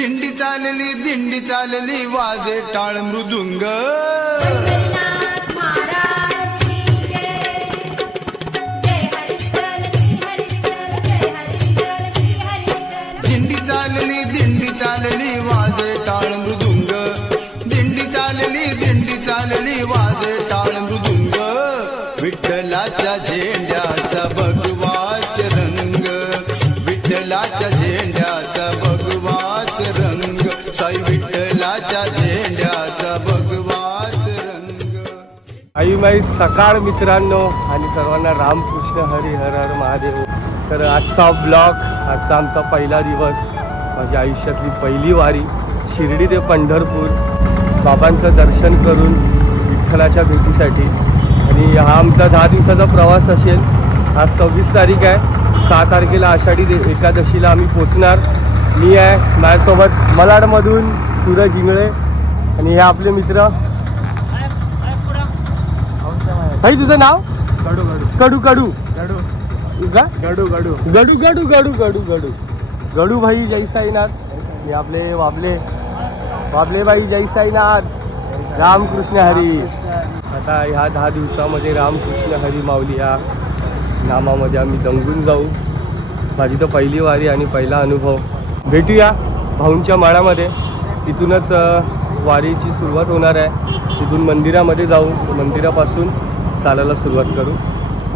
दिंडी चालली दिंडी चालली वाजे टाळ मृदुंग. दिंडी चालली दिंडी चालली वाजे टाळ मृदुंग. दिंडी चालली दिंडी चालली वाजे टाळ मृदुंग. विठ्ठलाच्या झेंड्याचा भगवाच रंग. विठ्ठलाच्या आई सकाळ मित्रांनो आणि सर्वांना रामकृष्ण हरी हर हर महादेव. तर आजचा ब्लॉग आजचा आमचा पहिला दिवस माझ्या आयुष्यातली पहिली वारी शिर्डी ते पंढरपूर. बाबांचं दर्शन करून विठ्ठलाच्या भेटीसाठी. आणि हा आमचा दहा दिवसाचा प्रवास असेल. आज सव्वीस तारीख आहे. सहा तारखेला आषाढी एकादशीला आम्ही पोचणार. मी आहे माझ्यासोबत मलाडमधून सूरज इंगळे आणि हे आपले मित्र भाई तुझं नाव? गडू कडू गडू कडू गडू. का? गडू गडू. गडू गडू गडू गडू गडू. गडू भाई जय साईनाथ. हे आपले वाबले. वाबले भाई जय साईनाथ. रामकृष्ण हरी. आता ह्या दहा दिवसामध्ये रामकृष्ण हरी माऊली या नामामध्ये आम्ही दंगून जाऊ. माझी तर पहिली वारी आणि पहिला अनुभव. भेटूया भाऊंच्या माळामध्ये. तिथूनच वारीची सुरुवात होणार आहे. तिथून मंदिरामध्ये जाऊ. मंदिरापासून चालायला सुरुवात करू.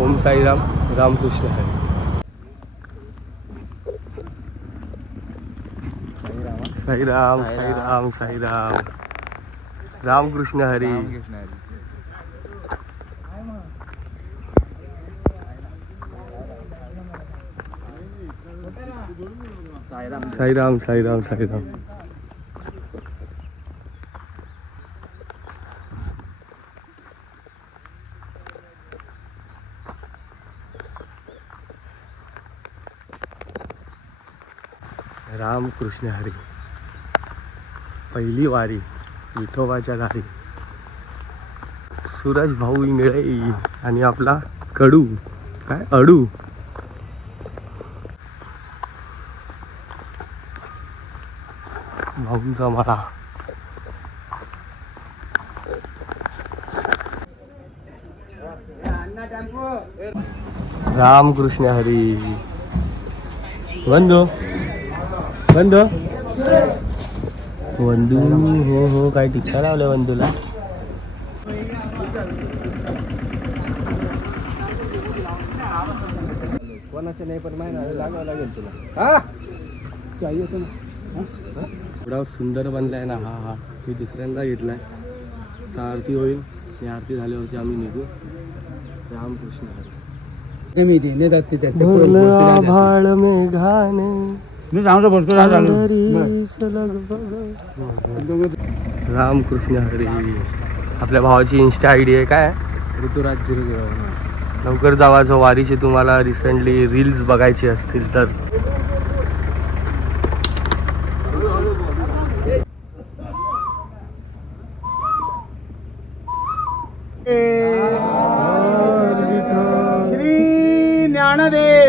ओम साईराम रामकृष्ण हरी. साईराम साईराम साईराम. रामकृष्ण हरी. साईराम साईराम साईराम. कृष्ण हरी. पहिली वारी विठोबाच्या दारी सूरज भाऊ इंगळे आणि आपला कडू. काय? अडू. भाऊंचा मला. रामकृष्ण हरी. बंधू. बंधू? वंदू हो हो काय टीका लावल्या वंदूला कोणाचं नाही पण माहिती लागावं लागेल तुला. हा? एवढा सुंदर बनलाय ना हा हा. मी दुसऱ्यांदा घेतलाय. आता आरती होईल. आणि आरती झाल्यावरती आम्ही निघू. रामकृष्ण हरी. कमी ते नेतात ते त्याच्या पुढं बोल बोलतो राहतात. आभाळ मेघाने. मी सांगतो. रामकृष्ण हरी. आपल्या भावाची इन्स्टा आय डी आहे काय? ऋतुराज झिरो झिरो लवकर जावा जो वारीचे तुम्हाला रिसेंटली रील्स बघायचे असतील तर. श्री ज्ञानदेव.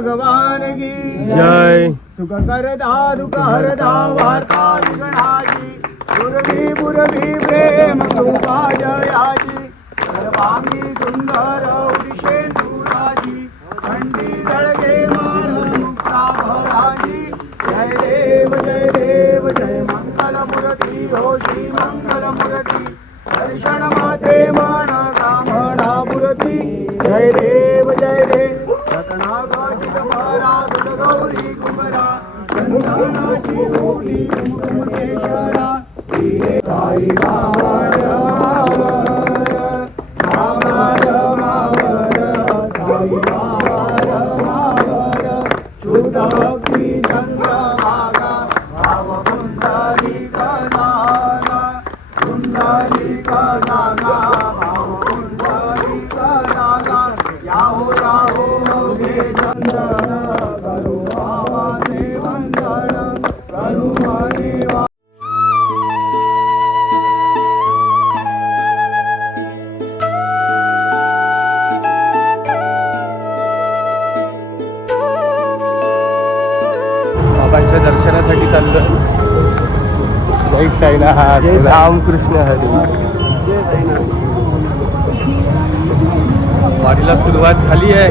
भगवान की। जय। सुख करदा दुःख हरदा वार्ता विघ्नाची पुरवी पुरवी प्रेम कृपा जयाची सर्वांगी सुंदर उदिशे सुराजी थंडी मान मुक्ता भराजी जय देव जय देव जय मंगल मूर्ती हो श्री मंगल 你看到 बाबांच्या दर्शनासाठी चाललो जय साई- रामकृष्ण हरी. वारीला सुरुवात झाली आहे.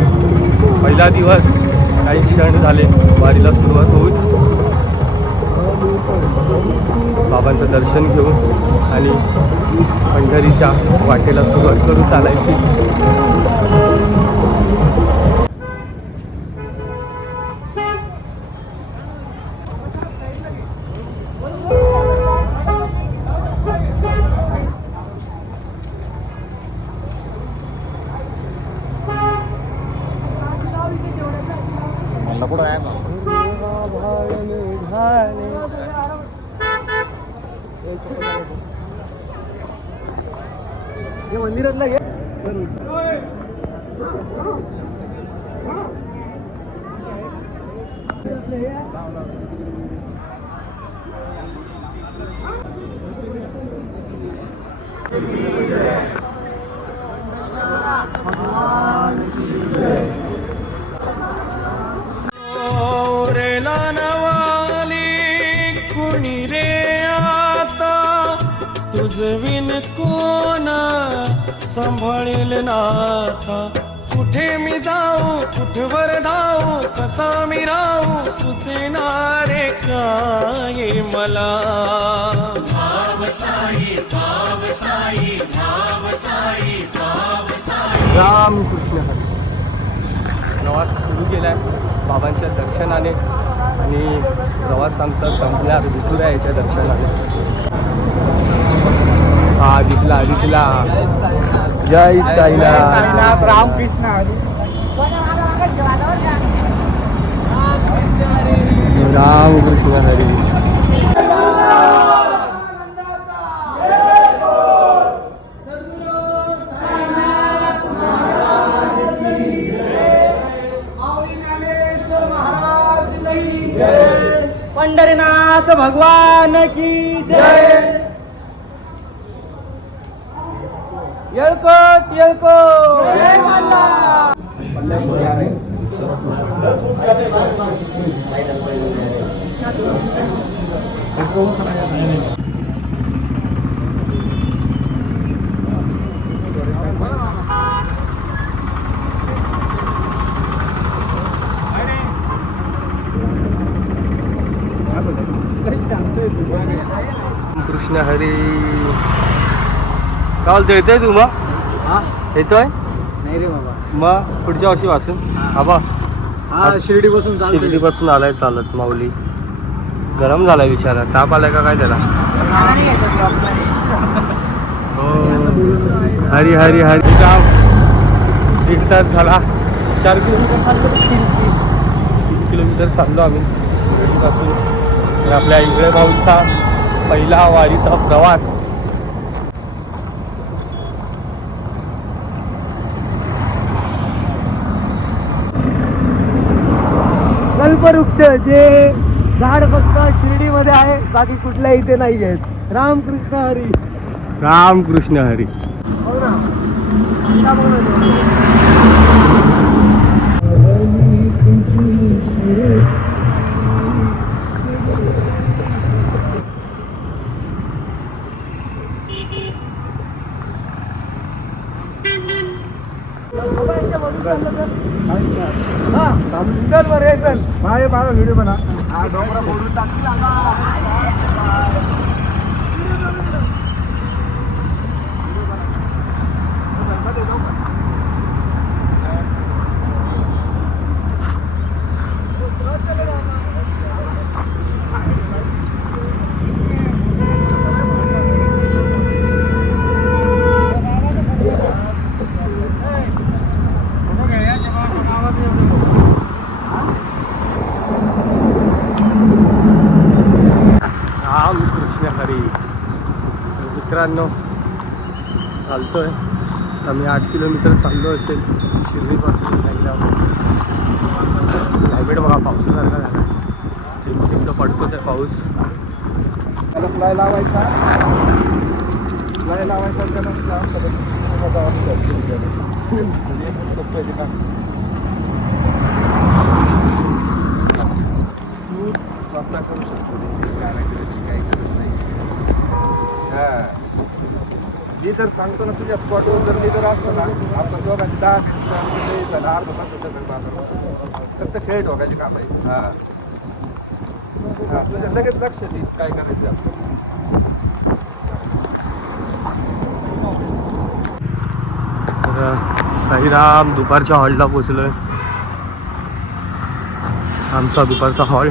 पहिला दिवस काही क्षण झाले. वारीला सुरुवात होऊन बाबांचं दर्शन घेऊन आणि पंढरीच्या वाटेला सुरुवात करू चालायची. हे मंदिरातला घे रेला नवाली कुणी रे? तुझ कोना सांभाळील सांभाळेल नाथा? कुठे मी जाऊ कुठवर धावू कसा मी राहू सुचेनारे काय मला? रामकृष्ण हरी. प्रवास सुरू केला आहे बाबांच्या दर्शनाने आणि प्रवास आमचा संपणार विठुरा याच्या दर्शनाने. हा दिसला दिसला. जय साईनाथ. रामकृष्ण हरी. रामकृष्ण हरी पंढरीनाथ भगवान की जय. येळकोट येळकोट कृष्ण हरी काल येतोय तू मग. हा? येतोय? नाही रे बाबा. मग पुढच्या वर्षी वाचून. हा. बा. हा शिर्डी बसून शिर्डीपासून आलाय चालत माऊली. गरम झालाय विचारा ताप आलाय का काय त्याला? हो. हरी हरी हरी. जाम एक तास झाला. चार किलोमीटर चाललो. तीन किलोमीटर चाललो आम्ही. शिर्डीपासून. तर आपल्या इकडे भाऊचा पहिला वारीचा प्रवास. कल्पवृक्ष जे झाड फक्त शिर्डीमध्ये आहे बाकी कुठल्या इथे नाही आहेत. रामकृष्ण हरी. रामकृष्ण हरी. हो ना? चल बरं चल माझे माझा व्हिडिओ बना. हा डोंगरा फोडून रामकृष्ण हरी तर मित्रांनो चालतोय. आम्ही आठ किलोमीटर चाललो असेल शिर्डीपासून साईडला क्लायमेट बघा पावसासारखा झाला थेंब पडतोच आहे पाऊस. त्याला फ्लाय लावायचा. फ्लाय लावायचा त्याला लावून सोपं आहे ते काम. स्वतः करू शकतो कारागिराची काही गरज नाही हा मी जर सांगतो ना तुझ्या स्पॉटवर जर मी जर असतो ना आपण दोघांची दहा मिनिटं झालं अर्धा तास बाजार फक्त खेळ ठोकायचे काम आहे हा. तुझ्या लगेच लक्षात येईल काय करायचं. तर साईराम दुपारच्या हॉलला पोचलोय आमचा दुपारचा हॉल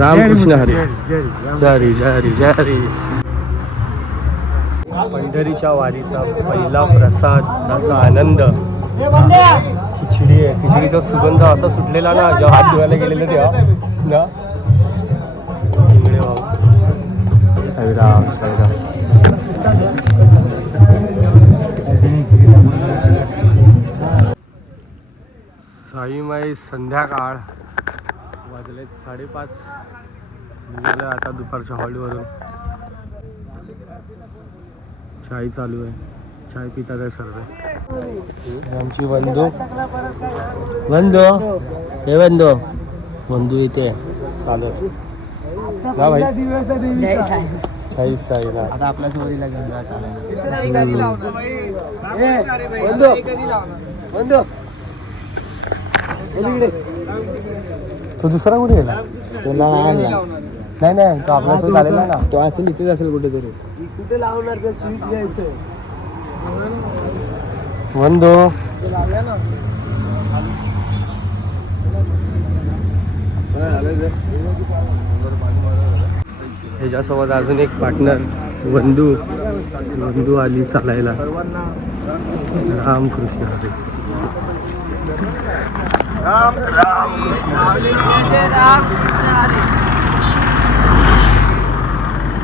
रामकृष्ण हरी. हरी हरी हरी पंढरीच्या वारीचा पहिला प्रसाद त्याचा आनंद. खिचडी आहे. खिचडीचा सुगंध असा सुटलेला ना जेव्हा हात धुवायला गेलेले तेव्हा. ना? इंगळे भाऊ साईराम साईराम. साईमाई संध्याकाळ. वाजलेत साडेपाच. निघालं आता दुपारच्या हॉलवरून. चाय चालू आहे. चाय पितात आहे सर्व आमची बंधू. बंधू? हे बंधू. बंधू इथे चालू आहे. ना भाई. काही साई ना आता आपल्या जोडीला घेऊन जा बंधू. तो दुसरा कुठे गेला? नाही नाही तो आपल्यासोबत आलेला ना. तो असेल इथेच असेल कुठेतरी. कुठे लावणार ते स्वीच घ्यायचं? बंधू ह्याच्यासोबत अजून एक पार्टनर बंधू बंधू आली चालायला. रामकृष्ण. हरे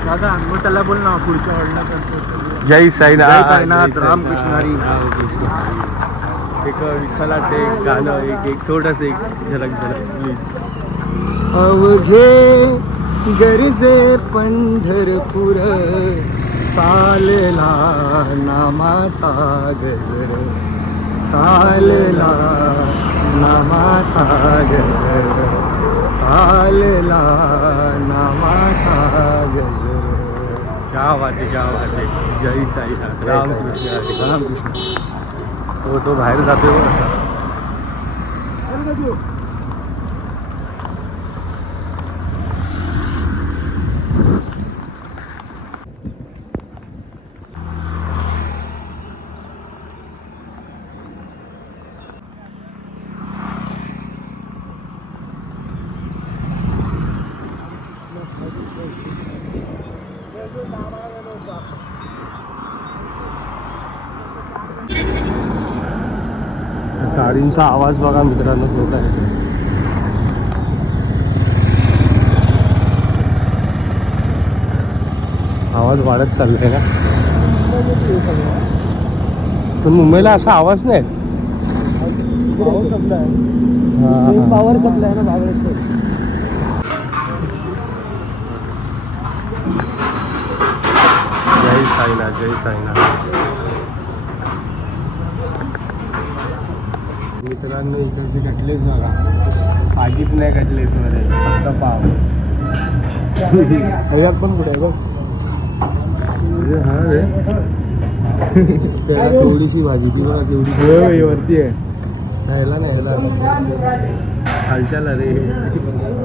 दादा मग त्याला बोल ना पुढच्या हॉलला जय साईनाथ. जय साईनाथ. रामकृष्ण हरी. एक विठ्ठलाचं एक गाणं एक एक थोडंसं एक झलक झलक प्लीज अवघे गरजे पंढरपूर चालला नामाचा गजर. चालला नामाचा गजर. चालला नामाचा गजर. क्या आहे क्या आहे जय साईनाथ रामकृष्ण हरी. रामकृष्ण तो तो बाहेर जातोय बघ. गाडींचा आवाज बघा मित्रांनो होत आहे. आवाज वाढत चाललाय ना? पण मुंबईला असा आवाज नाही. पॉवर सप्लाय ना जय साईनाथ जय साईनाथ. मित्रांनो इकडचे कटलेस बघा. भाजीच नाही कटलेस मध्ये फक्त पाव. ह्यात पण कुठे आहे बघ? हा रे. त्याला थोडीशी भाजी ती बघा तेवढी वरती आहे. ह्याला नाही ह्याला. खालच्याला रे.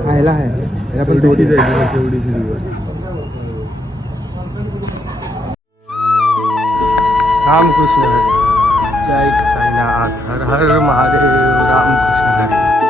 खायला आहे. ह्याला पण थोडी आहे तेवढीशी दिवस रामकृष्ण साईनाथ हर हर महादेव रामकृष्ण हरी.